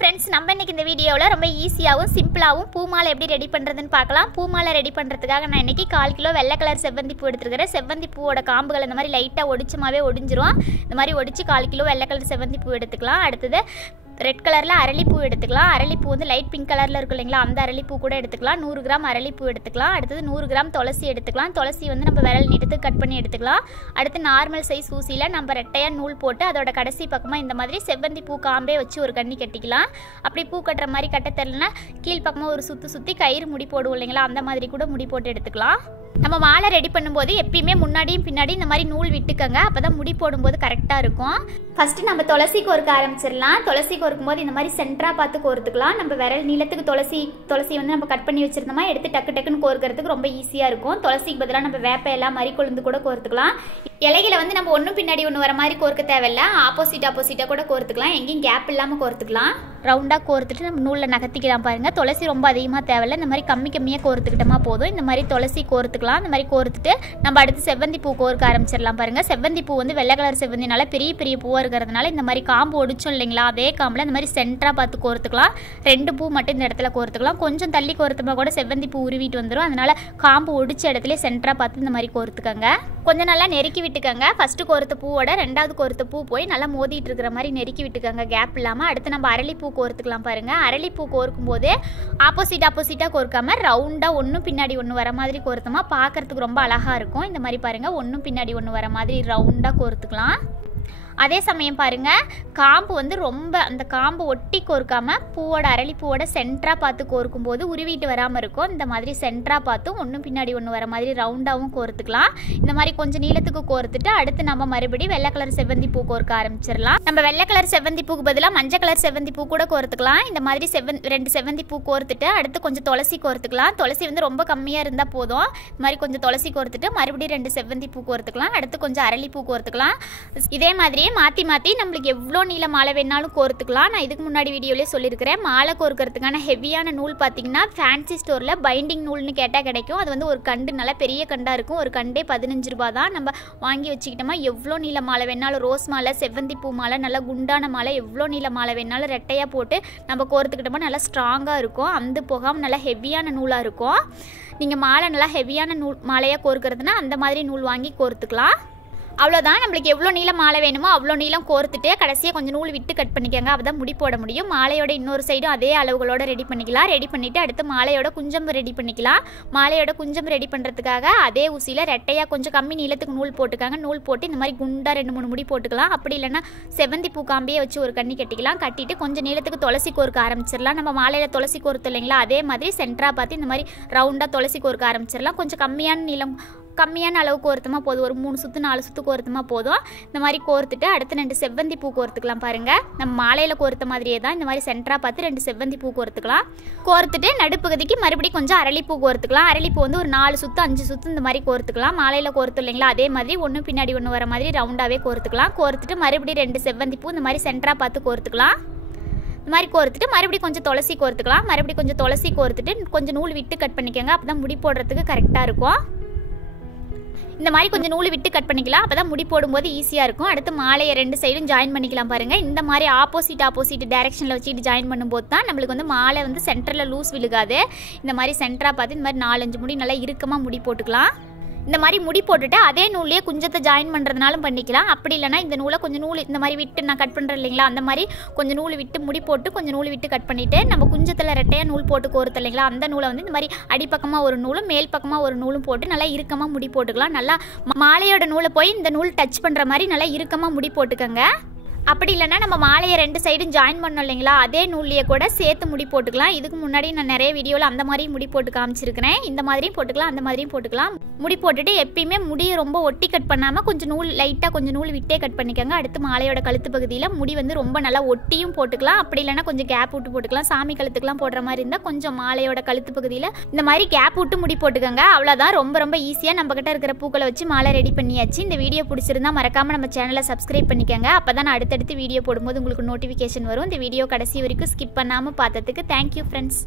Friends நம்ம இன்னைக்கு இந்த வீடியோல ரொம்ப ஈஸியாவும் சிம்பிளாவும் பூ மாலை எப்படி ரெடி பண்றதுன்னு பார்க்கலாம். பூ மாலை ரெடி பண்றதுக்காக நான் இன்னைக்கு 1/4 கிலோ வெள்ளை கலர் செவ்வந்தி பூ எடுத்துக்கிறேன். செவ்வந்தி பூவோட காம்புகள் இந்த மாதிரி லைட்டா ஒடிச்சமாவே ஒடிஞ்சிரும். இந்த மாதிரி ஒடிச்சு 1/4 கிலோ வெள்ளை கலர் செவ்வந்தி பூ எடுத்துக்கலாம். அடுத்து ரெட் கலர்ல அரளி பூ எடுத்துக்கலாம். அரளி பூ வந்து லைட் பிங்க் கலர்ல இருக்கு இல்லைங்களா, அந்த அரளி பூ கூட எடுத்துக்கலாம். 100 கிராம் அரளி பூ எடுத்துக்கலாம். அடுத்து 100 கிராம் துளசி எடுத்துக்கலாம். துளசி வந்து நம்ம விரல் நீட்டத்துக்கு கட் பண்ணி எடுத்துக்கலாம். அடுத்து நார்மல் சைஸ் ஊசியில் நம்ம ரெட்டையாக நூல் போட்டு அதோட கடைசி பக்கமாக இந்த மாதிரி செவ்வந்தி பூ காம்பே வச்சு ஒரு கண்ணி கட்டிக்கலாம். அப்படி பூ கட்டுற மாதிரி கட்ட தெரியலனா கீழ் பக்கமாக ஒரு சுற்றி கயிறு முடி போடுவோம் இல்லைங்களா, அந்த மாதிரி கூட முடி போட்டு எடுத்துக்கலாம். நம்ம மாலை ரெடி பண்ணும்போது எப்பயுமே முன்னாடியும் பின்னாடி இந்த மாதிரி நூல் விட்டுக்கங்க, அப்போ தான் முடி போடும்போது கரெக்டாக இருக்கும். ஃபஸ்ட்டு நம்ம துளசி கோர்க்க ஆரம்பிச்சிடலாம். துளசி கோர்க்கும் போது இந்த மாதிரி சென்டராக பார்த்து கோர்த்துக்கலாம். நம்ம விரல் நீளத்துக்கு துளசி வந்து நம்ம கட் பண்ணி வச்சிருந்தோமா எடுத்து டக்குன்னு கோர்க்கிறதுக்கு ரொம்ப ஈஸியாக இருக்கும். துளசிக்கு பதிலாக நம்ம வேப்ப எல்லாம் மறி கொழுந்து கூட கோர்த்துக்கலாம். இலைகளை வந்து நம்ம ஒன்றும் பின்னாடி ஒன்று வர மாதிரி கோர்க்க தேவையில்லை, ஆப்போசிட்டாக கூட கோர்த்துக்கலாம். எங்கேயும் கேப் இல்லாமல் கோர்த்துக்கலாம். ரவுண்டாக கோர்த்துட்டு நம்ம நூலில் நகர்த்திக்கலாம். பாருங்கள், துளசி ரொம்ப அதிகமாக தேவையில்லை, இந்த மாதிரி கம்மியாக கோர்த்துக்கிட்டோமா போதும். இந்த மாதிரி துளசி கோர்த்துக்கலாம். இந்த மாதிரி கோர்த்துட்டு நம்ம அடுத்து செவ்வந்தி பூ கோர்க்க ஆரம்பிச்சிடலாம். பாருங்கள், செவ்வந்தி பூ வந்து வெள்ளை கலர் செவ்வந்தினால பெரிய பூவாக இருக்கிறதுனால இந்த மாதிரி காம்பு ஒடிச்சோம் இல்லைங்களா, அதே காம்பில் இந்த மாதிரி சென்டராக பார்த்து கோர்த்துக்கலாம். 2 பூ மட்டும் இந்த இடத்துல கோர்த்துக்கலாம். கொஞ்சம் தள்ளி கோர்த்தோம்னா கூட செவ்வந்தி பூ உருவிட்டு வந்துடும். அதனால் காம்பு ஒடிச்ச இடத்துல சென்டராக பார்த்து இந்த மாதிரி கோர்த்துக்கங்க. கொஞ்சம் நல்லா நெருக்கி விட்டுக்கங்க. ஃபஸ்ட்டு கோர்த்த பூவோட 2வது கோர்த்த பூ போய் நல்லா மோதிட்டு இருக்கிற மாதிரி நெருக்கி விட்டுக்கங்க, கேப் இல்லாமல். அடுத்து நம்ம அரளிப்பூ கோர்த்துக்கலாம். பாருங்கள், அரளிப்பூ கோர்க்கும் போது ஆப்போசிட்டாக கோர்க்காம ரவுண்டாக ஒன்றும் பின்னாடி ஒன்று வர மாதிரி கோர்த்தோமா பார்க்கறதுக்கு ரொம்ப அழகாக இருக்கும். இந்த மாதிரி பாருங்கள், ஒன்றும் பின்னாடி ஒன்று வர மாதிரி ரவுண்டாக கோர்த்துக்கலாம். அதே சமயம் பாருங்கள், காம்பு வந்து ரொம்ப அந்த காம்பு ஒட்டி கோர்க்காம பூவோட அரளிப்பூவோட சென்டராக பார்த்து கோர்க்கும் போது உருவிட்டு வராமல் இருக்கும். இந்த மாதிரி சென்டராக பார்த்தும் ஒன்றும் பின்னாடி ஒன்று வர மாதிரி ரவுண்டாகவும் கோர்த்துக்கலாம். இந்த மாதிரி கொஞ்சம் நீளத்துக்கு கோர்த்துட்டு அடுத்து நம்ம மறுபடியும் வெள்ளை கலர் செவ்வந்தி பூ கோர்க்க ஆரம்பிச்சிடலாம். நம்ம வெள்ளை கலர் செவ்வந்தி பூக்கு பதிலாக மஞ்சள் கலர் செவ்வந்தி பூ கூட கோர்த்துக்கலாம். இந்த மாதிரி 2 செவ்வந்தி பூ கோர்த்துட்டு அடுத்து கொஞ்சம் துளசி கோர்த்துக்கலாம். துளசி வந்து ரொம்ப கம்மியாக இருந்தால் போதும். இந்த மாதிரி கொஞ்சம் துளசி கோர்த்துட்டு மறுபடியும் 2 செவ்வந்தி பூ கோர்த்துக்கலாம். அடுத்து கொஞ்சம் அரளி பூ கோர்த்துக்கலாம். இதே மாதிரி மாற்றி நம்மளுக்கு எவ்வளோ நீள மாலை வேணாலும் கோர்த்துக்கலாம். நான் இதுக்கு முன்னாடி வீடியோலேயே சொல்லியிருக்கிறேன். மாலை கோர்க்கறதுக்கான ஹெவியான நூல் பார்த்தீங்கன்னா ஃபேன்சி ஸ்டோரில் பைண்டிங் நூல்னு கேட்டால் கிடைக்கும். அது வந்து ஒரு கண்டு நல்லா பெரிய கண்டாக இருக்கும். ஒரு கண்டே 15 ரூபா தான். நம்ம வாங்கி வச்சுக்கிட்டோமா எவ்வளோ நீள மாலை வேணாலும், ரோஸ் மாலை, செவ்வந்தி பூ மாலை, நல்லா குண்டான மாலை, எவ்வளோ நீள மாலை வேணாலும் ரெட்டையாக போட்டு நம்ம கோர்த்துக்கிட்டோமா நல்லா ஸ்ட்ராங்காக இருக்கும். அந்த போகாமல் நல்லா ஹெவியான நூலாக இருக்கும். நீங்கள் மாலை நல்லா ஹெவியான நூல் மாலையாக கோர்க்கறதுனா அந்த மாதிரி நூல் வாங்கி கோர்த்துக்கலாம். அவ்வளோதான். நம்மளுக்கு எவ்வளோ நீளம் மாலை வேணுமோ அவ்வளோ நீளம் கோர்த்துட்டு கடைசியாக கொஞ்சம் நூல் விட்டு கட் பண்ணிக்கோங்க, அப்போ தான் முடி போட முடியும். மாலையோட இன்னொரு சைடும் அதே அளவுகளோட ரெடி பண்ணிக்கலாம். ரெடி பண்ணிவிட்டு அடுத்து மாலையோட குஞ்சம் ரெடி பண்ணிக்கலாம். மாலையோட குஞ்சம் ரெடி பண்ணுறதுக்காக அதே ஊசியில் ரெட்டையாக கொஞ்சம் கம்மி நீளத்துக்கு நூல் போட்டுக்காங்க. நூல் போட்டு இந்த மாதிரி குண்டாக 2-3 முடி போட்டுக்கலாம். அப்படி இல்லைன்னா செவ்வந்தி பூ காம்பியே வச்சு ஒரு கண்ணி கட்டிக்கலாம். கட்டிட்டு கொஞ்சம் நீளத்துக்கு துளசி கோர்க்க ஆரம்பிச்சிடலாம். நம்ம மாலையில் துளசி கோர்த்து இல்லைங்களா, அதே மாதிரி சென்டராக பார்த்து இந்த மாதிரி ரவுண்டாக துளசி கோர்க்க ஆரம்பிச்சிடலாம். கொஞ்சம் கம்மியான அளவு கோர்த்தமா போதும். ஒரு 3 சுற்று 4 சுற்று கோர்த்தமா போதும். இந்த மாதிரி கோர்த்துட்டு அடுத்து 2 செவ்வந்தி பூ கோர்த்துக்கலாம். பாருங்கள், நம்ம மாலையில் கோர்த்த மாதிரியே தான் இந்த மாதிரி சென்டராக பார்த்து 2 செவ்வந்தி பூ கோர்த்துக்கலாம். கோர்த்துட்டு நடுப்பகுதிக்கு மறுபடியும் கொஞ்சம் அரளிப்பூ கோர்த்துக்கலாம். அரளிப்பூ வந்து ஒரு 4 சுற்று 5 சுற்று இந்த மாதிரி கோர்த்துக்கலாம். மாலையில் கோர்த்து இல்லைங்களா, அதே மாதிரி ஒன்று பின்னாடி ஒன்று வர மாதிரி ரவுண்டாகவே கோர்த்துக்கலாம். கோர்த்துட்டு மறுபடியும் 2 செவ்வந்தி பூ இந்த மாதிரி சென்டராக பார்த்து கோர்த்துக்கலாம். இந்த மாதிரி கோர்த்துட்டு மறுபடியும் கொஞ்சம் துளசி கோர்த்துக்கலாம். மறுபடியும் கொஞ்சம் துளசி கோர்த்துட்டு கொஞ்சம் நூல் விட்டு கட் பண்ணிக்கோங்க, அப்போ தான் முடி போடுறதுக்கு கரெக்டாக இருக்கும். இந்த மாதிரி கொஞ்சம் நூல் விட்டு கட் பண்ணிக்கலாம், அப்போ தான் முடி போடும்போது ஈஸியாக இருக்கும். அடுத்து மாலையை 2 சைடும் ஜாயின் பண்ணிக்கலாம். பாருங்கள், இந்த மாதிரி ஆப்போசிட் டைரெக்ஷனில் வச்சுட்டு ஜாயின் பண்ணும்போது தான் நம்மளுக்கு வந்து மாலை வந்து சென்டரில் லூஸ் விழுகாது. இந்த மாதிரி சென்டராக பார்த்து இந்த மாதிரி 4-5 முடி நல்லா இறுக்கமாக முடி போட்டுக்கலாம். இந்த மாதிரி முடி போட்டுட்டு அதே நூல்லையே குஞ்சத்தை ஜாயின் பண்ணுறதுனாலும் பண்ணிக்கலாம். அப்படி இல்லைனா இந்த நூலை கொஞ்சம் நூல் இந்த மாதிரி விட்டு நான் கட் பண்ணுறேன் இல்லைங்களா, அந்த மாதிரி கொஞ்சம் நூல் விட்டு முடி போட்டு கொஞ்சம் நூல் விட்டு கட் பண்ணிவிட்டு நம்ம குஞ்சத்தில் ரெட்டையாக நூல் போட்டு கோர்த்து இல்லைங்களா, அந்த நூலை வந்து இந்த மாதிரி அடிப்பக்கமாக ஒரு நூலும் மேல் பக்கமாக ஒரு நூலும் போட்டு நல்லா இறுக்கமாக முடி போட்டுக்கலாம். நல்லா மாலையோட நூலை போய் இந்த நூல் டச் பண்ணுற மாதிரி நல்லா இறுக்கமாக முடி போட்டுக்கோங்க. அப்படி இல்லைனா நம்ம மாலையை 2 சைடும் ஜாயின் பண்ணோம் இல்லைங்களா, அதே நூல்லையே கூட சேர்த்து முடி போட்டுக்கலாம். இதுக்கு முன்னாடி நான் நிறைய வீடியோவில் அந்த மாதிரி முடி போட்டு காமிச்சிருக்கிறேன். இந்த மாதிரியும் போட்டுக்கலாம், அந்த மாதிரியும் போட்டுக்கலாம். முடி போட்டுட்டு எப்பயுமே முடியை ரொம்ப ஒட்டி கட் பண்ணாமல் கொஞ்சம் நூல் லைட்டாக கொஞ்சம் நூல் விட்டே கட் பண்ணிக்கோங்க. அடுத்து மாலையோட கழுத்து பகுதியில் முடி வந்து ரொம்ப நல்லா ஒட்டியும் போட்டுக்கலாம். அப்படி இல்லைனா கொஞ்சம் கேப் விட்டு போட்டுக்கலாம். சாமி கழுத்துக்கெலாம் போடுற மாதிரி இருந்தால் கொஞ்சம் மாலையோட கழுத்து பகுதியில் இந்த மாதிரி கேப் விட்டு முடி போட்டுக்கோங்க. அவ்வளோதான். ரொம்ப ஈஸியாக நம்மக்கிட்ட இருக்கிற பூக்களை வச்சு மாலை ரெடி பண்ணியாச்சு. இந்த வீடியோ பிடிச்சிருந்தா மறக்காமல் நம்ம சேனலை சப்ஸ்கிரைப் பண்ணிக்கோங்க. அப்போ தான் அடுத்த வீடியோ போடும்போது உங்களுக்கு நோட்டிஃபிகேஷன் வரும். இந்த வீடியோ கடைசி வரைக்கும் ஸ்கிப் பண்ணாமல் பார்த்ததுக்கு தேங்க்யூ ஃப்ரெண்ட்ஸ்.